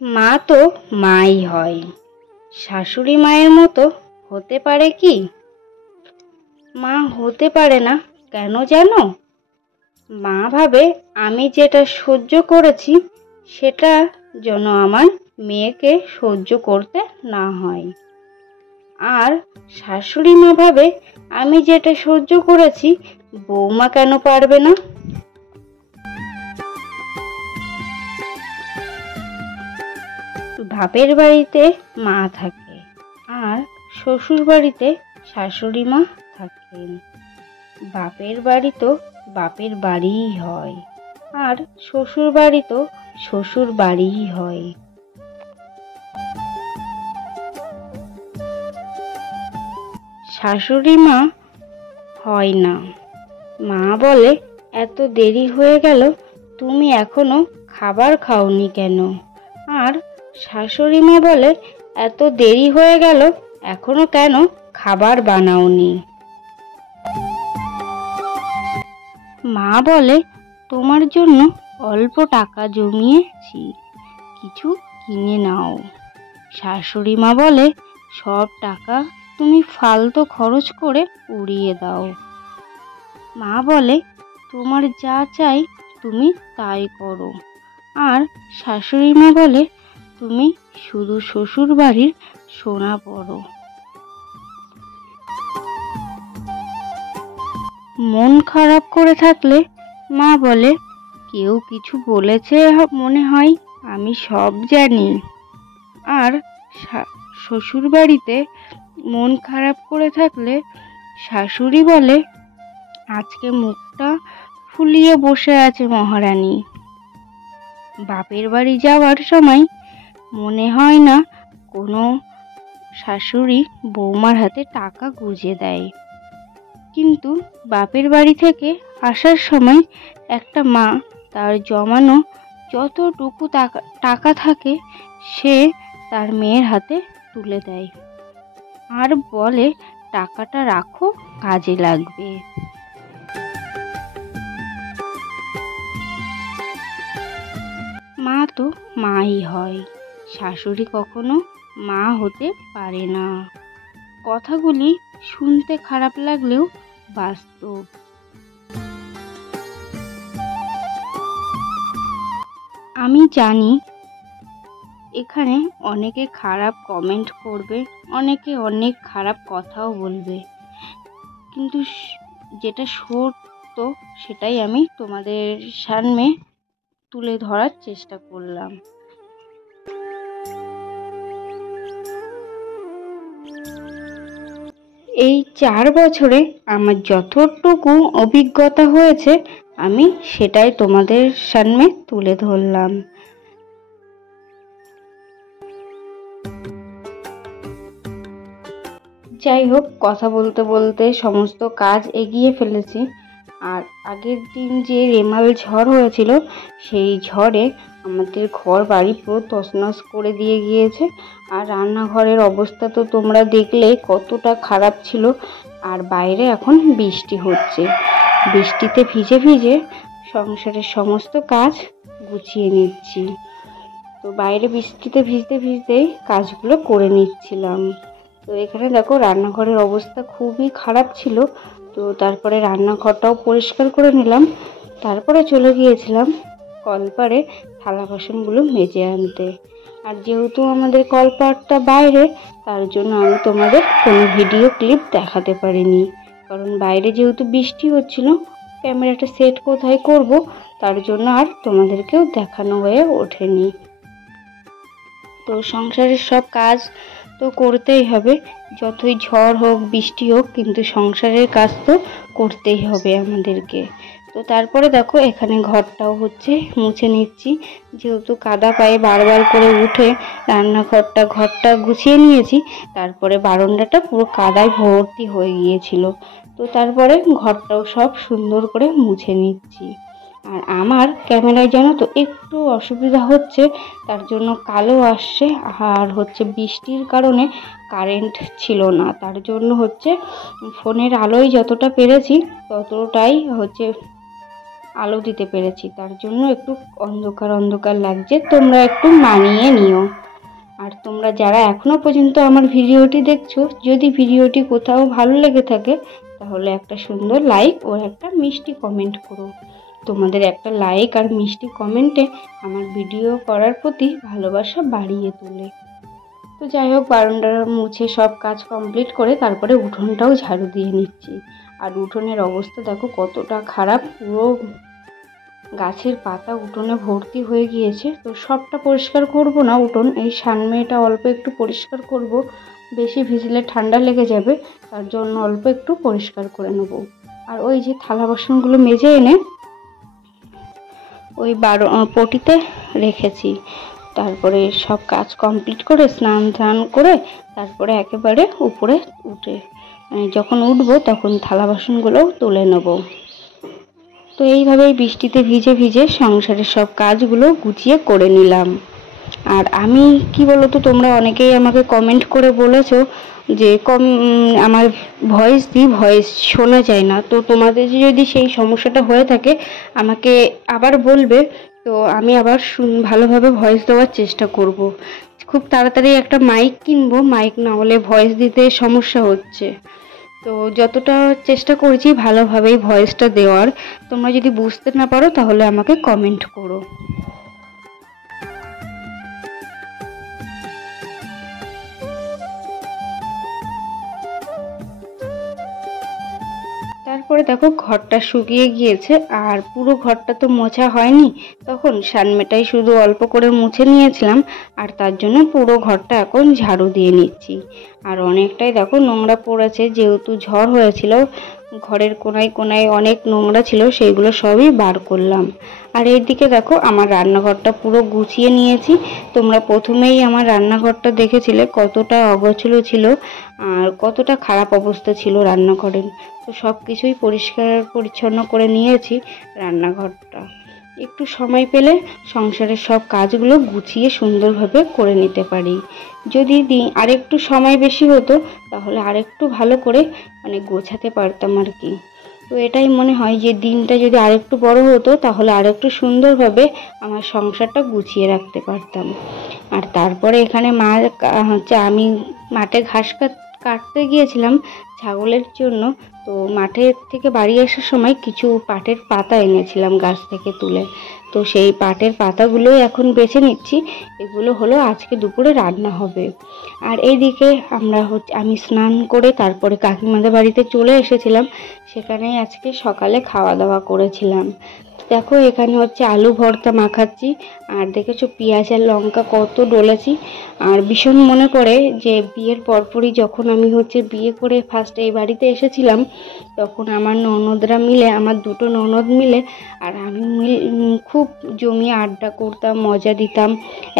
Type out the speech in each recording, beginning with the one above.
মা তো মাই হয়, শাশুড়ি মায়ের মতো হতে পারে কি? মা হতে পারে না কেন জানো? মা ভাবে আমি যেটা সহ্য করেছি সেটা যেন আমার মেয়েকে সহ্য করতে না হয়। আর শাশুড়ি মা ভাবে আমি যেটা সহ্য করেছি বৌমা কেন পারবে না। বাপের বাড়িতে মা থাকে আর শ্বশুর বাড়িতে শাশুড়ি মা থাকেন। বাপের বাড়ি তো বাপের বাড়িই হয় আর শ্বশুর বাড়ি তো শ্বশুর বাড়িই হয়। শাশুড়ি মা হয় না। মা বলে এত দেরি হয়ে গেল, তুমি এখনো খাবার খাওনি কেন? আর শাশুড়ি মা বলে এত দেরি হয়ে গেল, এখনো কেন খাবার বানাওনি? মা বলে তোমার জন্য অল্প টাকা জমিয়েছি, কিছু কিনে নাও। শাশুড়ি মা বলে সব টাকা তুমি ফালতু খরচ করে উড়িয়ে দাও। মা বলে তোমার যা চাই তুমি তাই করো। আর শাশুড়ি মা বলে তুমি শুধু শ্বশুর বাড়ির সোনা পড়ো। মন খারাপ করে থাকলে মা বলে কেউ কিছু বলেছে মনে হয়, আমি সব জানি। আর শ্বশুর বাড়িতে মন খারাপ করে থাকলে শাশুড়ি বলে আজকে মুখটা ফুলিয়ে বসে আছে মহারানী। বাপের বাড়ি যাওয়ার সময় মনে হয় না কোনো শাশুড়ি বৌমার হাতে টাকা গুঁজে দেয়, কিন্তু বাপের বাড়ি থেকে আসার সময় একটা মা তার জমানো যতটুকু টাকা থাকে সে তার মেয়ের হাতে তুলে দেয় আর বলে টাকাটা রাখো, কাজে লাগবে। মা তো মাই হয়, শাশুড়ি কখনো মা হতে পারে না। কথাগুলি শুনতে খারাপ লাগলেও বাস্তব। আমি জানি এখানে অনেকে খারাপ কমেন্ট করবে, অনেকে অনেক খারাপ কথাও বলবে, কিন্তু যেটা সত্য সেটাই আমি তোমাদের সামনে তুলে ধরার চেষ্টা করলাম। এই 4 বছরে আমার যতটুকু অভিজ্ঞতা হয়েছে আমি সেটাই তোমাদের সামনে তুলে ধরলাম। যাই হোক, কথা বলতে বলতে সমস্ত কাজ এগিয়ে ফেলেছি। আর আগের দিন যে রেমাল ঝড় হয়েছিল সেই ঝড়ে আমাদের ঘর বাড়ি পুরো তছনছ করে দিয়ে গিয়েছে। আর রান্নাঘরের অবস্থা তো তোমরা দেখলে কতটা খারাপ ছিল। আর বাইরে এখন বৃষ্টি হচ্ছে, বৃষ্টিতে ভিজে ভিজে সংসারের সমস্ত কাজ গুছিয়ে নিচ্ছি। তো বাইরে বৃষ্টিতে ভিজতে ভিজতেই কাজগুলো করে নিচ্ছিলাম। তো এখানে দেখো রান্নাঘরের অবস্থা খুবই খারাপ ছিল। তো তারপরে রান্নাঘরটাও পরিষ্কার করে নিলাম, তারপরে চলে গিয়েছিলাম কলপাড়ে থালা বাসনগুলো মেজে আনতে। আর যেহেতু আমাদের কলপাড়টা বাইরে, তার জন্য আমি তোমাদের কোনো ভিডিও ক্লিপ দেখাতে পারিনি, কারণ বাইরে যেহেতু বৃষ্টি হচ্ছিল ক্যামেরাটা সেট কোথায় করব তার জন্য আর তোমাদেরকেও দেখানো হয়ে ওঠেনি। তো সংসারের সব কাজ তো করতেই হবে, যতই ঝড় হোক বৃষ্টি হোক, কিন্তু সংসারের কাজ তো করতেই হবে আমাদেরকে। তো তারপরে দেখো এখানে ঘরটাও হচ্ছে মুছে নিচ্ছি, যেহেতু কাদা পায়ে বারবার করে উঠে ঘরটা গুছিয়ে নিয়েছি, তারপরে বারান্দাটা পুরো কাদায় ভর্তি হয়ে গিয়েছিল। তো তারপরে ঘরটাও সব সুন্দর করে মুছে নিচ্ছি। আর আমার ক্যামেরায় জানো তো একটু অসুবিধা হচ্ছে, তার জন্য কালো আসছে। আর হচ্ছে বৃষ্টির কারণে কারেন্ট ছিল না, তার জন্য হচ্ছে ফোনের আলোয় যতটা পেরেছি ততটাই হচ্ছে আলো দিতে পেরেছি, তার জন্য একটু অন্ধকার অন্ধকার লাগছে, তোমরা একটু মানিয়ে নিও। আর তোমরা যারা এখনো পর্যন্ত আমার ভিডিওটি দেখছো, যদি ভিডিওটি কোথাও ভালো লেগে থাকে তাহলে একটা সুন্দর লাইক ও একটা মিষ্টি কমেন্ট করো। তোমাদের একটা লাইক আর মিষ্টি কমেন্টে আমার ভিডিও করার প্রতি ভালোবাসা বাড়িয়ে তোলে। তো যাই হোক, বারান্দার মুছে সব কাজ কমপ্লিট করে তারপরে উঠোনটাও ঝাড়ু দিয়ে নিচ্ছি। আর উঠোনের অবস্থা দেখো কতটা খারাপ, পুরো গাছের পাতা উঠোনে ভর্তি হয়ে গিয়েছে। তো সবটা পরিষ্কার করব না উঠোন, এই সানমেটা অল্প একটু পরিষ্কার করব, বেশি ভিজলে ঠান্ডা লেগে যাবে, তার জন্য অল্প একটু পরিষ্কার করে নেব। আর ওই যে থালা বাসনগুলো মেজে এনে ওই পটিতে রেখেছি। তারপরে সব কাজ কমপ্লিট করে স্নান ধান করে তারপরে একেবারে উপরে উঠে যখন উঠবো তখন থালা বাসনগুলোও তুলে নেব। তো এইভাবেই বৃষ্টিতে ভিজে ভিজে সংসারের সব কাজগুলো গুছিয়ে করে নিলাম। আর আমি কি বলতো, তোমরা অনেকেই আমাকে কমেন্ট করে বলেছো যে আমার ভয়েস শোনা যায় না। তো তোমাদের যদি সেই সমস্যাটা হয়ে থাকে আমাকে আবার বলবে, তো আমি আবার ভালোভাবে ভয়েস দেওয়ার চেষ্টা করব। খুব তাড়াতাড়ি একটা মাইক কিনবো, মাইক না হলে ভয়েস দিতে সমস্যা হচ্ছে। তো যতটা চেষ্টা করেছি ভালোভাবেই ভয়েসটা দেওয়ার। তোমরা যদি বুঝতে না পারো তাহলে আমাকে কমেন্ট করো। তারপরে দেখো ঘরটা শুকিয়ে গিয়েছে, আর পুরো ঘরটা তো মোছা হয়নি, তখন সানমেটাই শুধু অল্প করে মুছে নিয়েছিলাম, আর তার জন্য পুরো ঘরটা এখন ঝাড়ু দিয়ে নিচ্ছি। আর অনেকটাই দেখো নোংরা পড়েছে, যেহেতু ঝড় হয়েছিল ঘরের কোনায় কোনায় অনেক নোংরা ছিল, সেইগুলো সবই বার করলাম। আর এইদিকে দেখো আমার রান্নাঘরটা পুরো গুছিয়ে নিয়েছি। তোমরা প্রথমেই আমার রান্নাঘরটা দেখেছিলে কতটা অগোছালো ছিল আর কতটা খারাপ অবস্থা ছিল রান্নাঘরের। তো সব কিছুই পরিষ্কার পরিচ্ছন্ন করে নিয়েছি রান্নাঘরটা। একটু সময় পেলে সংসারের সব কাজগুলো গুছিয়ে সুন্দরভাবে করে নিতে পারি। যদি আরেকটু সময় বেশি হতো তাহলে আরেকটু ভালো করে গোছাতে পারতাম আর কি। তো এটাই মনে হয় যে দিনটা যদি আরেকটু বড় হতো তাহলে আরেকটু সুন্দরভাবে আমার সংসারটা গুছিয়ে রাখতে পারতাম। আর তারপরে এখানে আমি মাঠে ঘাস কাটতে গিয়েছিলাম ছাগলের জন্য। তো মাঠের থেকে বাড়ি আসার সময় কিছু পাটের পাতা এনেছিলাম গাছ থেকে তুলে। তো সেই পাটের পাতাগুলোই এখন বেছে নিচ্ছি, এগুলো হলো আজকে দুপুরে রান্না হবে। আর এইদিকে আমি স্নান করে তারপরে কাকিমাদের বাড়িতে চলে এসেছিলাম, সেখানেই আজকে সকালে খাওয়া দাওয়া করেছিলাম। দেখো এখানে আলু ভর্তা মাখাচ্ছি, আর দেখেছো পেঁয়াজ আর লঙ্কা কত ডলেছি। আর ভীষণ মনে করে যে বিয়ের পরপরই যখন আমি বিয়ে করে ফার্স্ট এই বাড়িতে এসেছিলাম, তখন আমার ননদরা মিলে, আমার দুটো ননদ মিলে আর আমি খুব জমিয়ে আড্ডা করতাম, মজা দিতাম,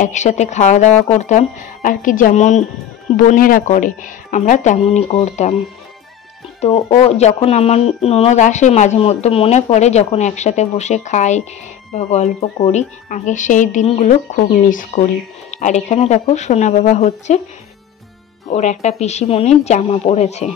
একসাথে খাওয়া দাওয়া করতাম আর কি, যেমন বোনেরা করে আমরা তেমনই করতাম। তো যখন আমার ননদ আসে মাঝে মধ্যে মনে পড়ে যখন একসাথে বসে খাই বা গল্প করি, আগে সেই দিনগুলো খুব মিস করি। আর এখানে দেখো সোনা বাবা ওর একটা পিসিমণির জামা পরেছে।